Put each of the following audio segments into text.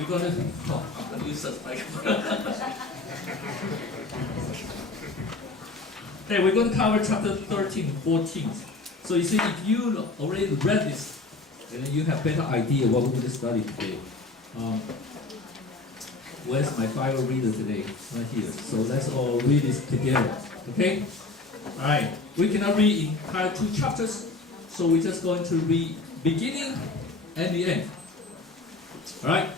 we're going to, I'm going to use this microphone. Okay, we're going to cover chapter 13 and 14. So you see, if you already read this, then you have better idea what we're going to study today. Where's my Bible reader today? Right here. So let's all read this together. Okay? Alright. We cannot read entire 2 chapters, so we're just going to read beginning and the end. Alright?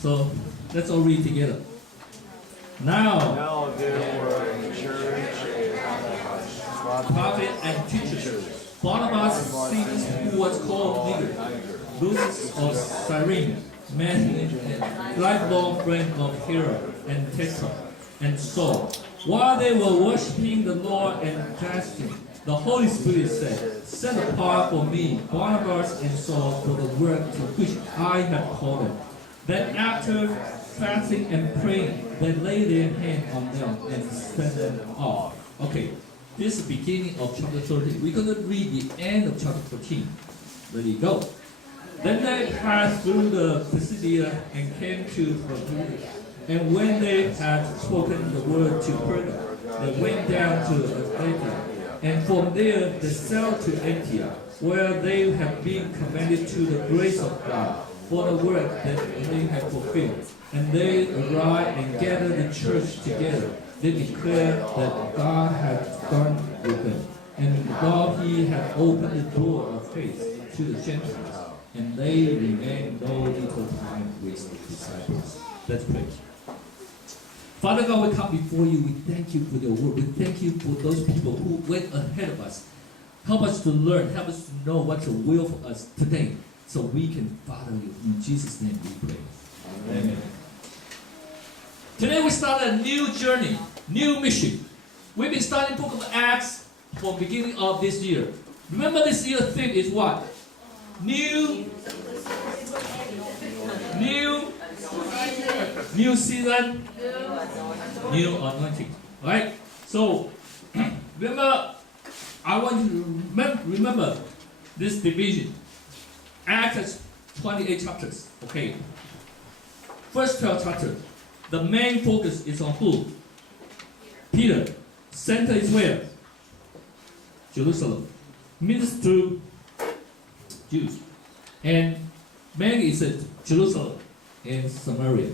So let's all read together. Now there were in the church prophets and teachers. Barnabas, Silas, who was called Niger, Lucius of Cyrene, man lifelong friend of Herod and Tetra, and Saul. While they were worshiping the Lord and fasting, the Holy Spirit said, "Set apart for me Barnabas and Saul for the work to which I have called them." Then after fasting and praying, they laid their hand on them and sent them off. Okay, this is the beginning of chapter 13. We're going to read the end of chapter 14. Ready, go. Then they passed through the Pisidia and came to Philippi. And when they had spoken the word to Perga, they went down to Athens. And from there they sailed to Antioch, where they had been commended to the grace of God for the work that they had fulfilled. And they arrived and gathered the church together. They declared that God had done with them, and God He had opened the door of faith to the Gentiles. And they remained no little time with the disciples. Let's pray. Father God, we come before you. We thank you for your word. We thank you for those people who went ahead of us. Help us to learn. Help us to know what your will for us today, so we can follow you. In Jesus' name we pray. Amen. Today we start a new journey, new mission. We've been studying Book of Acts from the beginning of this year. Remember, this year's theme is what? New season, new anointing. Right? So, remember, I want you to remember this division. Acts has 28 chapters. Okay. First 12 chapters. The main focus is on who? Peter. Center is where? Jerusalem. Minister to Jews. And main is at Jerusalem and Samaria.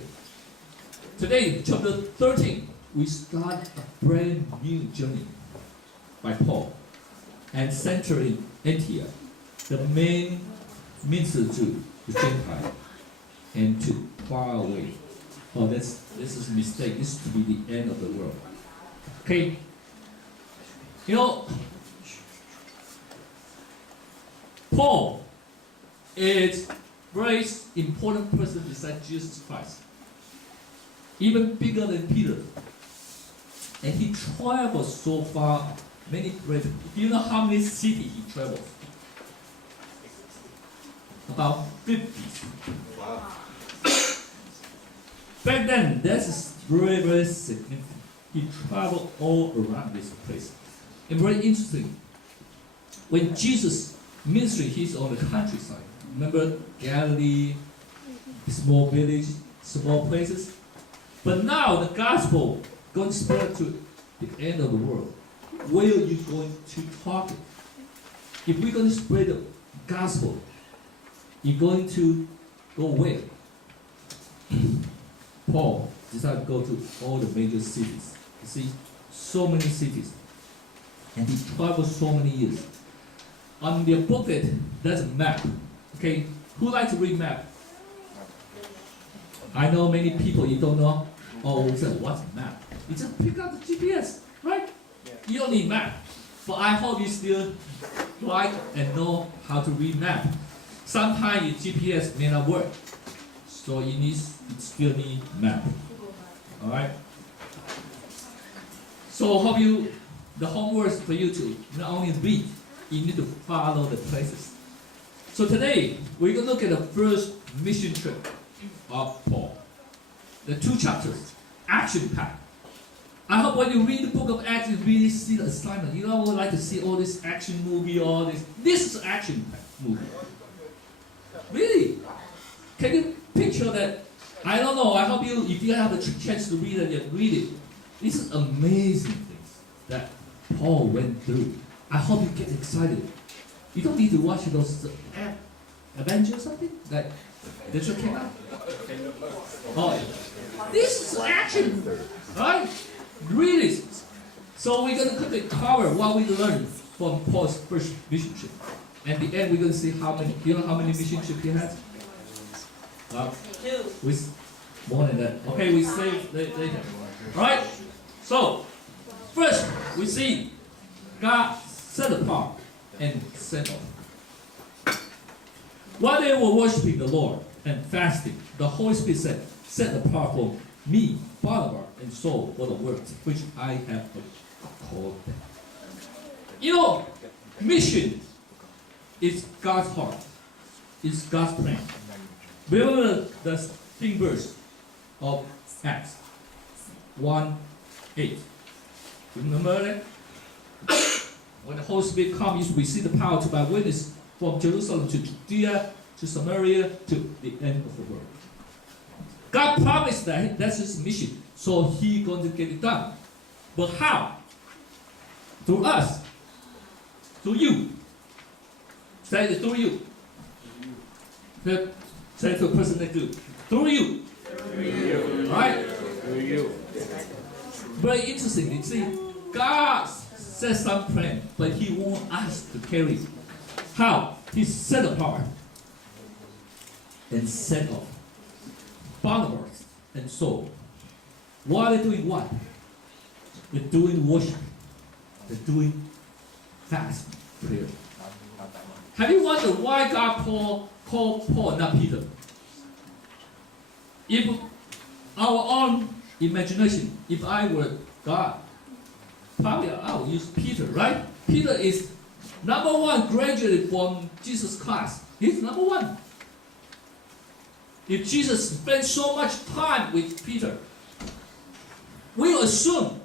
Today, chapter 13, we start a brand new journey by Paul. And center in Antioch. The main minister to the Gentile and to far away. Oh, this is a mistake. This is to be the end of the world. Okay. You know, Paul is a very important person besides Jesus Christ. Even bigger than Peter. And he traveled so far, many places. Do you know how many cities he traveled? About 50. Wow. Back then, that's very, very significant. He traveled all around this place. And very interesting, when Jesus ministry, he's on the countryside. Remember Galilee, small village, small places? But now the gospel going to spread to the end of the world. Where are you going to talk it? If we're going to spread the gospel, you're going to go where? Paul decided to go to all the major cities. You see, so many cities. And he traveled so many years. On their booklet, there's a map. Okay, who likes to read map? I know many people, you don't know. Oh, what's a map? You just pick up the GPS, right? Yeah. You don't need map. But I hope you still like and know how to read map. Sometimes your GPS may not work. So you still need map. Alright? So hope the homework is for you to not only read, you need to follow the places. So today, we're going to look at the first mission trip of Paul. The 2 chapters, action-packed. I hope when you read the book of Acts, you really see the assignment. You don't like to see all this action movie, all this. This is action-packed movie. Really? Can you picture sure that, I don't know, I hope you, if you have a chance to read it, you read it. This is amazing things that Paul went through. I hope you get excited. You don't need to watch those Avengers or something that just came out. Oh, this is action, right? Read it. So we're going to quickly cover what we learned from Paul's first mission trip. And at the end, we're going to see how many. Do you know how many mission trips he had? 2. With more than that. Okay, we save later. All right. So first, we see God set apart and set off. While they were worshiping the Lord and fasting, the Holy Spirit said, "Set apart for me, Barnabas and Saul, for the work which I have called them." You know, mission is God's heart. It's God's plan. Remember the theme verse of Acts 1:8. Remember that? When the Holy Spirit comes, you receive the power to bear witness from Jerusalem to Judea to Samaria to the end of the world. God promised that that's his mission, so he's going to get it done. But how? Through us. Through you. Say it through you. Say it to a person next to you. Through you. Through you. Right? Through you. Very interesting. You see, God set some plan, but he wants us to carry it. How? He set apart and set off Barnabas and Saul. Why are they doing what? They're doing worship. They're doing fast prayer. Have you wondered why God called Paul, not Peter? If our own imagination, if I were God, probably I would use Peter, right? Peter is number one graduate from Jesus' class. He's number one. If Jesus spent so much time with Peter, we assume,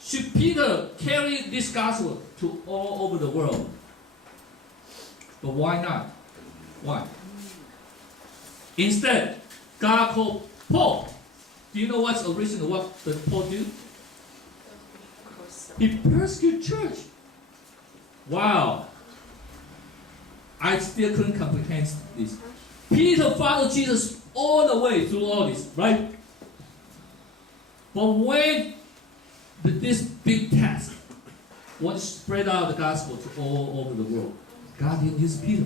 should Peter carry this gospel to all over the world? But why not? Why? Instead, God called Paul. Do you know what's original? What did Paul do? He persecuted church. Wow. I still couldn't comprehend this. Peter followed Jesus all the way through all this, right? But when this big task want to spread out the gospel to all over the world, God didn't use Peter.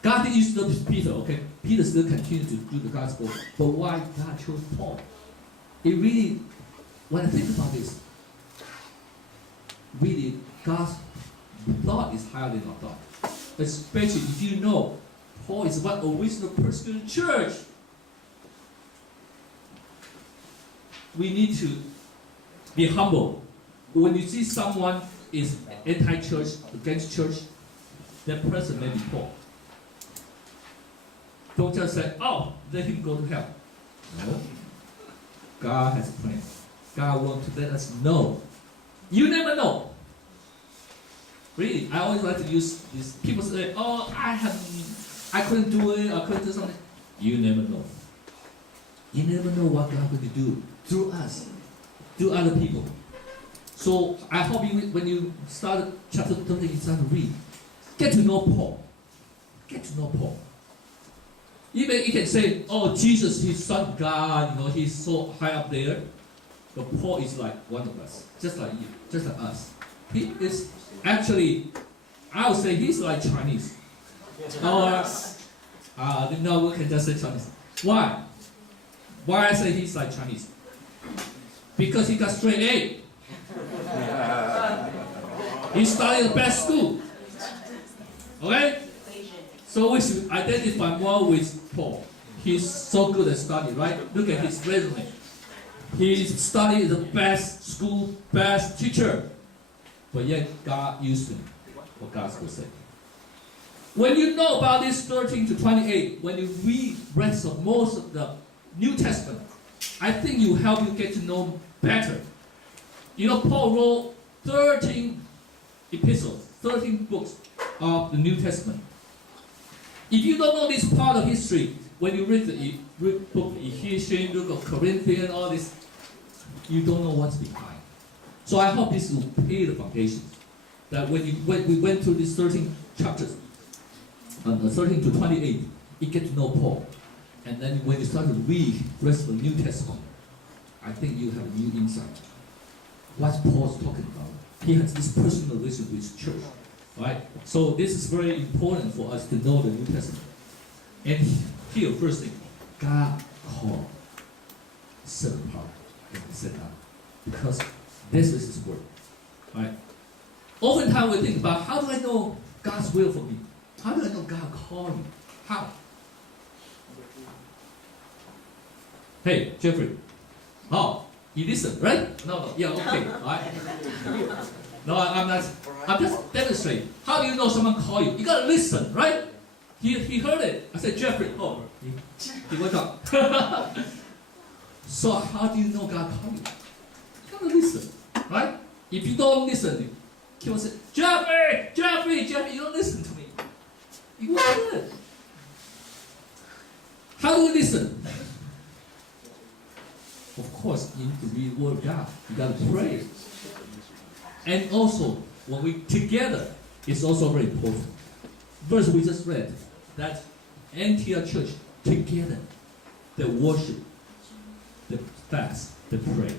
God didn't use Peter, okay? Peter still continued to do the gospel. But why God chose Paul? It really, when I think about this, really, God's thought is higher than our thought. Especially if you know Paul is what original persecuted church. We need to be humble. When you see someone is anti-church, against church, that person may be Paul. Don't just say, "Oh, let him go to hell." No. God has a plan. God wants to let us know. You never know. Really, I always like to use this. People say, "Oh, I couldn't do it, I couldn't do something." You never know. You never know what God going to do through us, through other people. So I hope you, when you start chapter 30, you start to read. Get to know Paul. Get to know Paul. Even you can say, "Oh, Jesus, he's Son of God, you know, he's so high up there." But Paul is like one of us, just like you, just like us. He is actually, I would say he's like Chinese. Or, no, we can just say Chinese. Why? Why I say he's like Chinese? Because he got straight A. He studied the best school. Okay? So we should identify more with Paul. He's so good at study, right? Look at his resume. He studied the best school, best teacher. But yet God used him for God's good sake. When you know about this 13 to 28, when you read rest of most of the New Testament, I think you help you get to know better. You know, Paul wrote 13 epistles, 13 books of the New Testament. If you don't know this part of history, when you read the book Ephesians, book of Corinthians, all this, you don't know what's behind. So I hope this will pay the foundation. That when we went through these 13 chapters, 13 to 28, you get to know Paul. And then when you start to read the rest of the New Testament, I think you have a new insight. What Paul's talking about. He has this personal relationship with the church. Right? So this is very important for us to know the New Testament. And here, first thing, God called, set apart, and set up. Because this is His word. Right? Oftentimes we think about, how do I know God's will for me? How do I know God called me? How? Hey, Jeffrey. Oh, you listen, right? No, yeah, okay, right? No, I'm not. I'm just demonstrating. How do you know someone called you? You gotta listen, right? He heard it. I said, Jeffrey. Oh, he went up. So how do you know God called you? You gotta listen, right? If you don't listen, he will say, Jeffrey, you don't listen to me. You won't do it. How do you listen? Of course, you need to read the Word of God. You got to pray. And also, when we together, it's also very important. Verse we just read, that Antioch church together, they worship, they fast, they pray.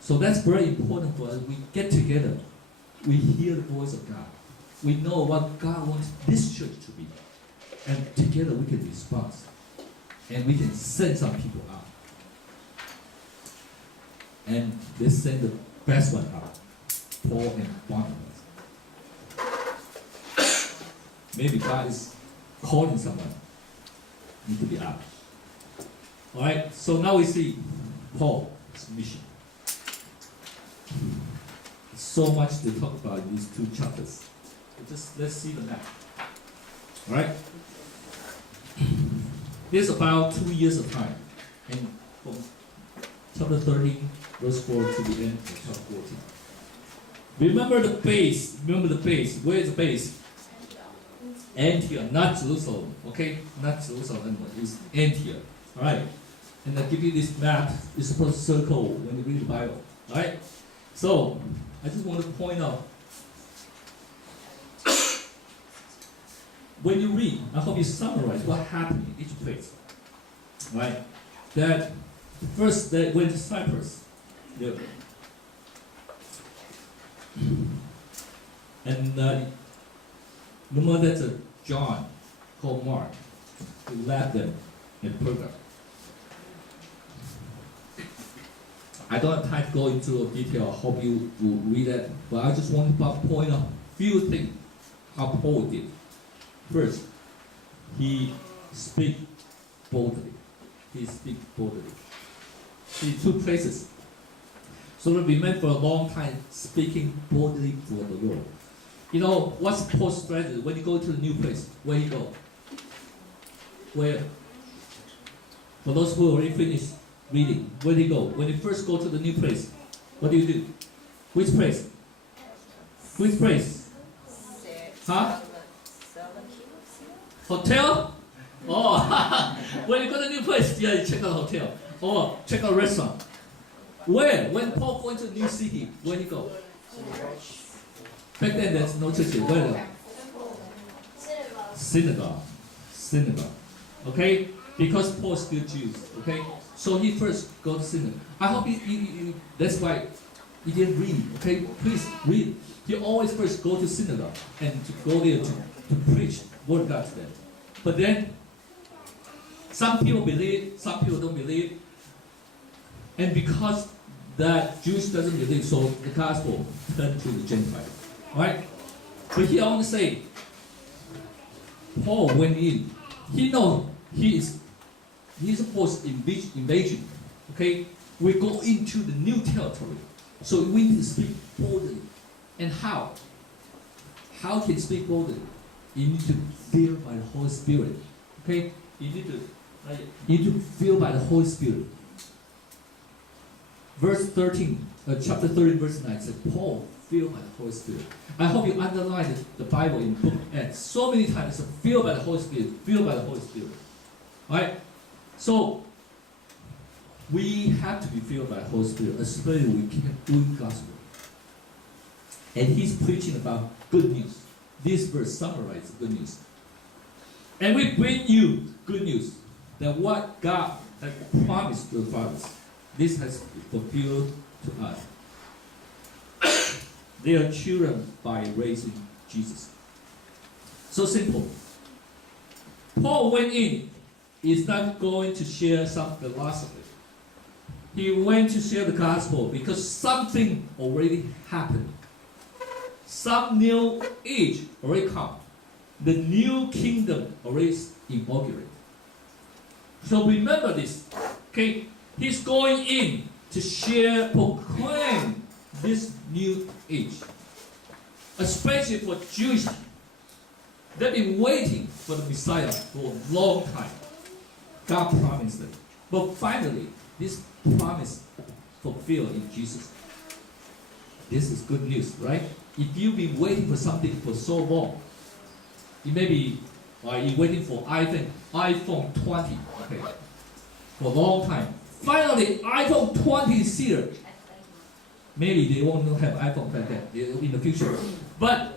So that's very important for us. We get together, we hear the voice of God. We know what God wants this church to be. And together we can respond. And we can send some people out. And they send the best one out, Paul and Barnabas. Maybe God is calling someone, need to be out. Alright, so now we see Paul's mission. So much to talk about in these two chapters. Just let's see the map. Alright? There's about 2 years of time. And from chapter 13, verse 4 to the end of chapter 14. Remember the base. Where is the base? Antioch, not Jerusalem. Okay? Not Jerusalem anymore. It's Antioch. Alright? And I give you this map. You're supposed to circle when you read the Bible. Alright? So, I just want to point out. When you read, I hope you summarize what happened in each place. Right? That first they went to Cyprus. Yeah. And remember that's a John called Mark who led them in Perga. I don't have time to go into detail. I hope you will read it. But I just want to point out a few things how Paul did. First, he speak boldly. See, two places. So we meant for a long time speaking boldly for the Lord. You know, what's Paul's strategy? When you go to a new place, where you go? Where? For those who already finished reading, where do you go? When you first go to the new place, what do you do? Which place? Which place? Huh? Hotel? Oh, when you go to a new place, yeah, you check out a hotel. Or check out a restaurant. Where? When Paul went to a new city, where did he go? Back then there's no church. Where? Synagogue. Okay? Because Paul's still Jews. Okay? So he first go to synagogue. I hope that's why he didn't read. Okay? Please read. He always first go to synagogue and to go there to preach word of God to them. But then some people believe, some people don't believe. And because the Jews doesn't believe, so the gospel turned to the Gentiles. Alright? But here I want to say, Paul went in. He knows he's supposed to invasion. Okay? We go into the new territory. So we need to speak boldly. And how? How can you speak boldly? You need to feel by the Holy Spirit. Okay? You need to feel by the Holy Spirit. Verse 13, chapter 13, verse 9 says, Paul, filled by the Holy Spirit. I hope you underline the Bible in book Acts so many times. It's filled by the Holy Spirit, filled by the Holy Spirit. Right? So, we have to be filled by the Holy Spirit, especially when we keep doing God's work. And he's preaching about good news. This verse summarizes good news. And we bring you good news that what God has promised to the fathers, this has been fulfilled to us. They are children by raising Jesus. So simple. Paul went in, is not going to share some philosophy. He went to share the gospel because something already happened. Some new age already come. The new kingdom already inaugurated. So remember this. Okay, he's going in to share, proclaim this new age, especially for Jewish people. They've been waiting for the Messiah for a long time. God promised them, but finally, this promise fulfilled in Jesus. This is good news, right? If you've been waiting for something for so long, it may be you're waiting for iPhone 20, okay, for a long time. Finally, iPhone 20 is here. Maybe they won't have iPhone back then in the future. But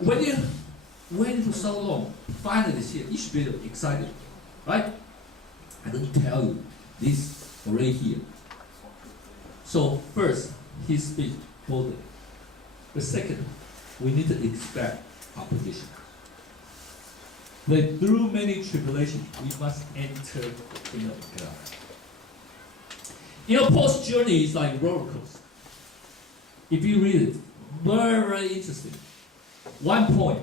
when you waiting for so long, finally it's here. You should be excited, right? I don't tell you this already here. So first, he speaks boldly. The second, we need to expect opposition. That through many tribulations, we must enter the kingdom of God. Paul's journey is like roller coaster. If you read it, very, very interesting. One point,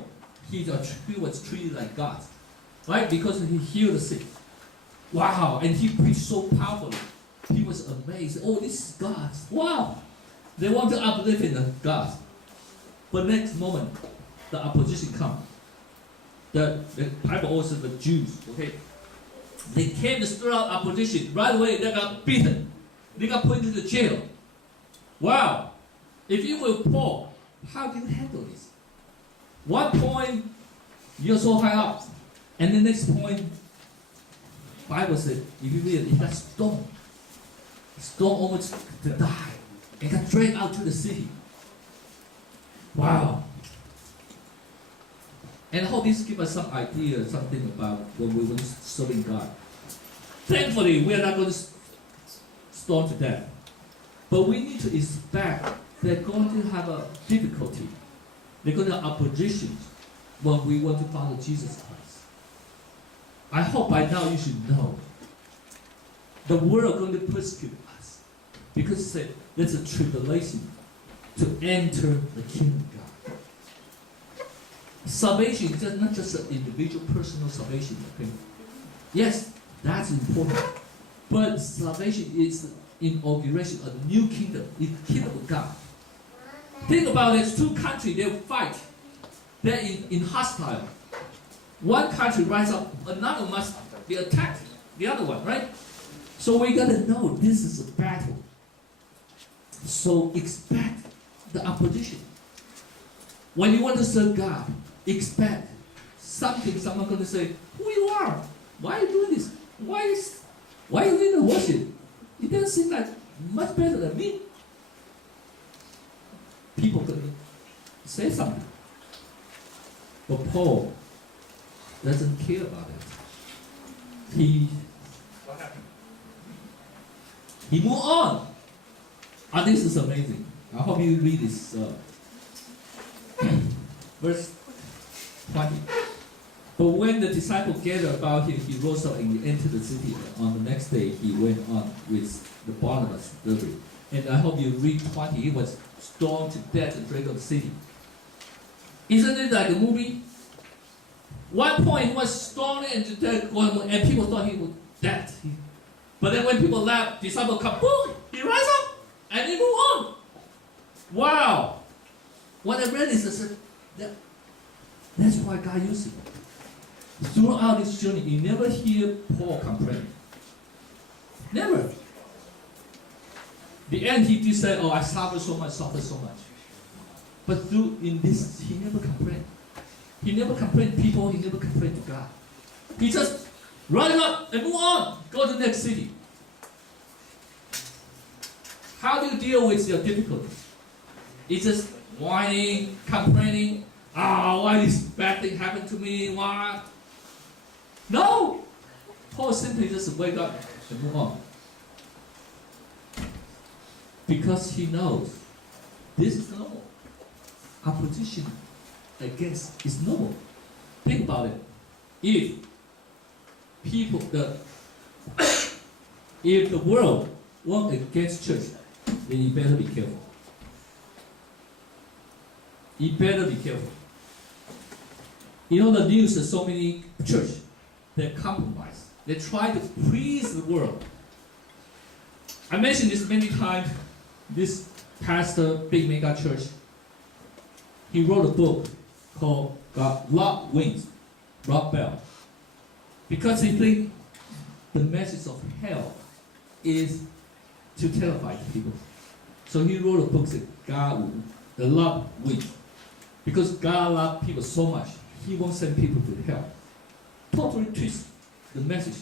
he was treated like God, right? Because he healed the sick. Wow, and he preached so powerfully. He was amazed. Oh, this is God. Wow. They want to uplift in God. But next moment, the opposition comes. The Bible also the Jews, okay? They came to stir up opposition. Right away, they got beaten. They got put into the jail. Wow. If you were Paul, how do you handle this? One point, you're so high up. And the next point, Bible said, if you read it, he got stoned. Stoned almost to die. And got dragged out to the city. Wow. And I hope this gives us some idea, something about when we were serving God. Thankfully, we are not going to stone to death. But we need to expect they're going to have a difficulty. They're going to have opposition when we want to follow Jesus Christ. I hope by now you should know the world is going to persecute us because there's a tribulation to enter the kingdom of God. Salvation is not just an individual personal salvation, okay? Yes, that's important. But salvation is inauguration of a new kingdom, the kingdom of God. Think about it, two countries, they fight. They're in hostile. One country rises up, another must be attacked, the other one, right? So we gotta know this is a battle. So expect the opposition. When you want to serve God, expect something, someone going to say, who you are? Why are you doing this? Why are you doing the worship? It doesn't seem like much better than me. People could say something. But Paul doesn't care about it. He moved on. And this is amazing. I hope you read this verse 20. But when the disciples gathered about him, he rose up and he entered the city. On the next day, he went on with the Barnabas, Derby. And I hope you read 20. He was stoned to death and dragged out the city. Isn't it like a movie? One point he was stoned and to death, and people thought he was dead. But then when people left, disciples come, boom, he rise up and he move on. Wow! When I read this, I said, that's why God used him. Throughout this journey, you never hear Paul complain. Never. The end, he did say, oh, I suffered so much. But through in this, he never complained. He never complained to people, he never complained to God. He just rise up and move on, go to the next city. How do you deal with your difficulties? It's just whining, complaining, why this bad thing happened to me, why? No! Paul simply just wake up and move on. Because he knows this is normal. Opposition against is normal. Think about it. If people, if the world went against church, then you better be careful. You better be careful. You know the news, there's so many churches that compromise. They try to please the world. I mentioned this many times. This pastor, big mega church, he wrote a book called God Wins, Rock Bell. Because he thinks the message of hell is to terrify people. So he wrote a book that God, the love wins. Because God loves people so much, he won't send people to hell. Totally twist the message.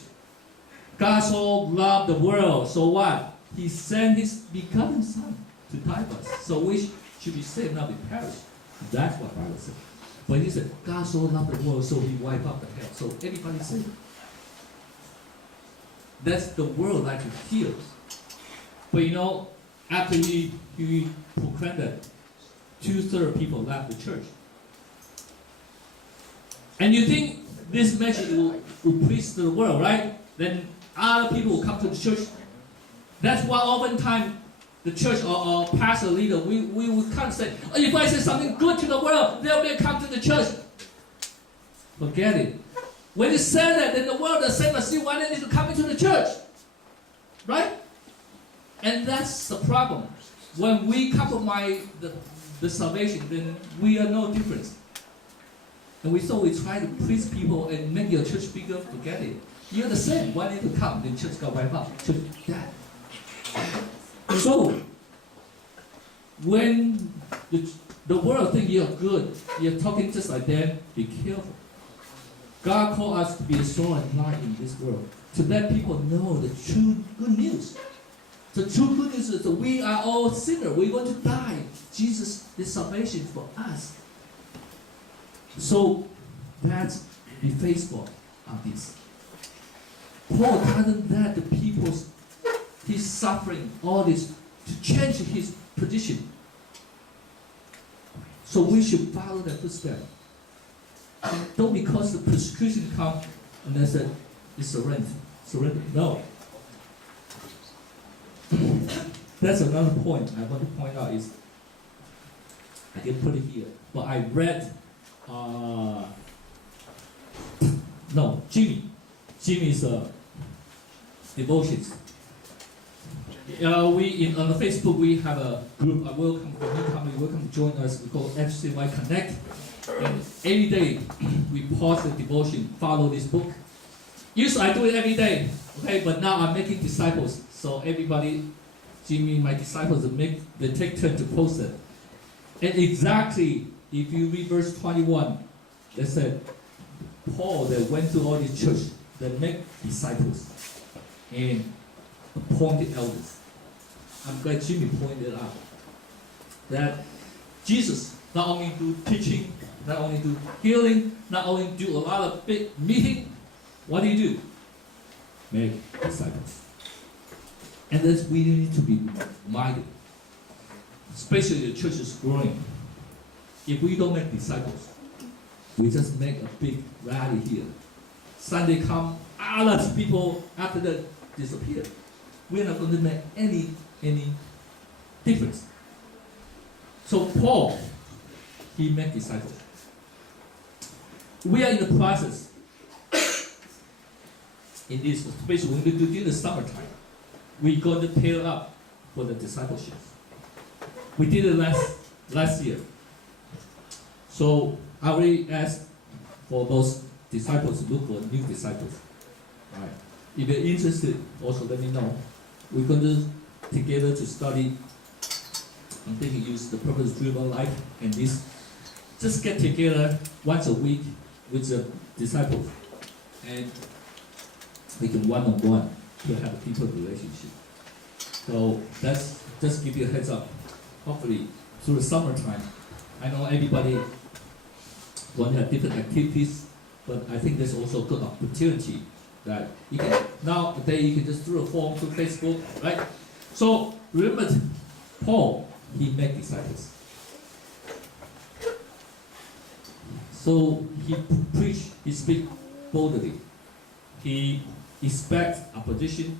God so loved the world, so what? He sent his begotten Son to die for us. So we should be saved, not be perished. That's what the Bible says. But he said, God so loved the world, so he wiped out the hell. So everybody saved. That's the world like to hear. But you know, after he proclaimed that, 2/3 of people left the church. And you think this message will please the world, right? Then other people will come to the church. That's why oftentimes the church or pastor leader, we can't say, if I say something good to the world, they'll be come to the church. Forget it. When you say that, then the world the same as you, why they need to come into the church? Right? And that's the problem. When we compromise the salvation, then we are no different. And we try to please people and make your church bigger, forget it. You're the same. Why need to come? Then church got wiped out. Church dead. So, when the world thinks you're good, you're talking just like them, be careful. God called us to be a salt and light in this world, to let people know the true good news. The true good news is that we are all sinners. We want to die. Jesus is salvation for us. So, let's be faithful on this. Paul doesn't let the people's his suffering, all this, to change his position. So we should follow that footstep. Don't because the persecution comes and they said, it's surrender. Surrender. No. That's another point I want to point out is, I didn't put it here, but I read, Jimmy's devotions. On the Facebook we have a group, a welcome for newcomers, welcome to join us. We call Cheng-HCNY Connect. And every day we post the devotion, follow this book. Usually I do it every day, okay, but now I'm making disciples. So everybody, Jimmy, my disciples, they take turn to post it. And exactly, if you read verse 21, they said, Paul that went to all these churches that make disciples and appointed elders. I'm glad Jimmy pointed out that Jesus not only do teaching, not only do healing, not only do a lot of big meeting, what do? Make disciples. And that's we need to be minded. Especially the church is growing. If we don't make disciples, we just make a big rally here. Sunday come, a lot of people after that disappear. We're not going to make any difference. So Paul, he made disciples. We are in the process. In this, especially when we do in the summertime, we're going to pair up for the discipleship. We did it last year. So I already asked for those disciples to look for new disciples. All right. If you're interested, also let me know. We're going to together to study I'm thinking use the purpose-driven life and this. Just get together once a week with the disciples, and we can one-on-one to have a deeper relationship. So that's just give you a heads up. Hopefully through the summertime, I know everybody want to have different activities, but I think there's also a good opportunity that you can nowadays you can just through a form through Facebook, right? So remember, Paul, he made disciples. So he preached, he speak boldly. He expects opposition,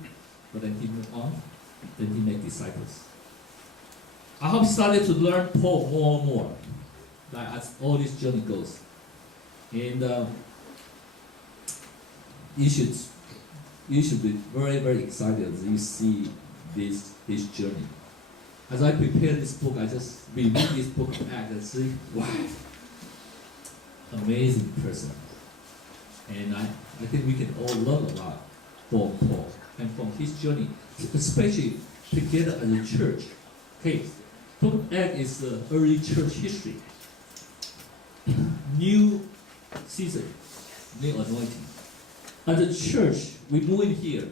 but then he moved on. Then he made disciples. I hope you started to learn Paul more and more, like as all this journey goes. And you should be very, very excited as you see this journey. As I prepare this book, I just reread this book of Acts and see, wow, amazing person. And I think we can all learn a lot from Paul and from his journey, especially together as a church. Okay, book of Acts is the early church history. New season, new anointing. As a church, we move in here,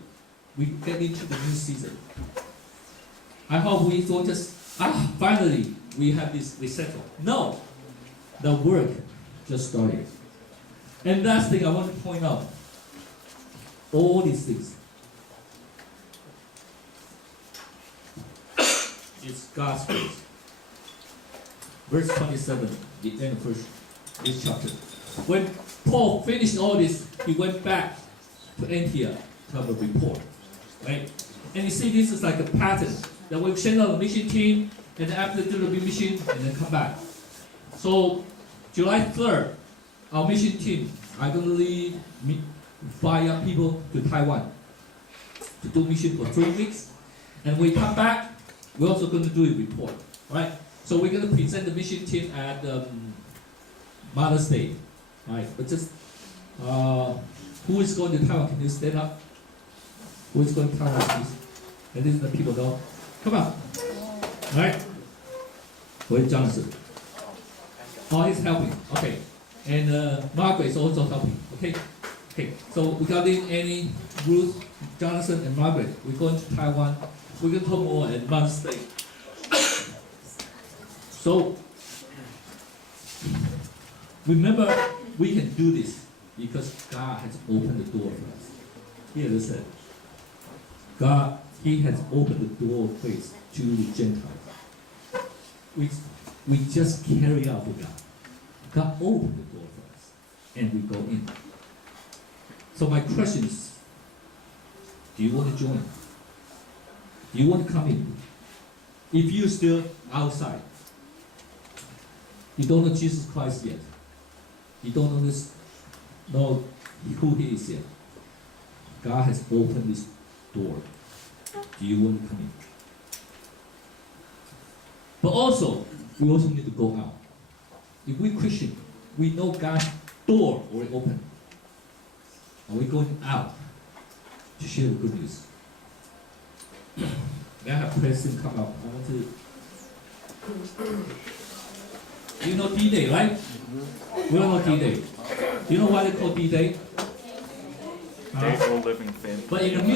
we get into the new season. I hope we don't just, finally, we have this resettle. No, the work just started. And last thing I want to point out, all these things, it's God's grace. Verse 27, the end of this chapter. When Paul finished all this, he went back to Antioch to have a report, right? And you see, this is like a pattern that we'll send out a mission team, and then after do the mission, and then come back. So July 3rd, our mission team are going to lead 5 young people to Taiwan to do mission for 3 weeks, and when we come back, we're also going to do a report, right? So we're going to present the mission team at Mother's Day, right? But just who is going to Taiwan? Can you stand up? Who is going to Taiwan, please? And this is the people know. Come on. All right. Where's Johnson? Oh, he's helping. Okay. And Margaret is also helping. Okay. Okay. So regarding Annie, Ruth, Jonathan, and Margaret, we're going to Taiwan. We're going to talk more at Mother's Day. So remember, we can do this because God has opened the door for us. Here it said, God, He has opened the door of faith to the Gentiles. We just carry out with God. God opened the door for us, and we go in. So my question is, do you want to join? Do you want to come in? If you're still outside, you don't know Jesus Christ yet, you don't know who He is yet, God has opened this door. Do you want to come in? But also, we also need to go out. If we're Christian, we know God's door already open. Are we going out to share the good news? May I have President come up? I want to. You know D-Day, right? We all know D-Day. Do you know why they call D-Day? Day for living thing. But in the middle.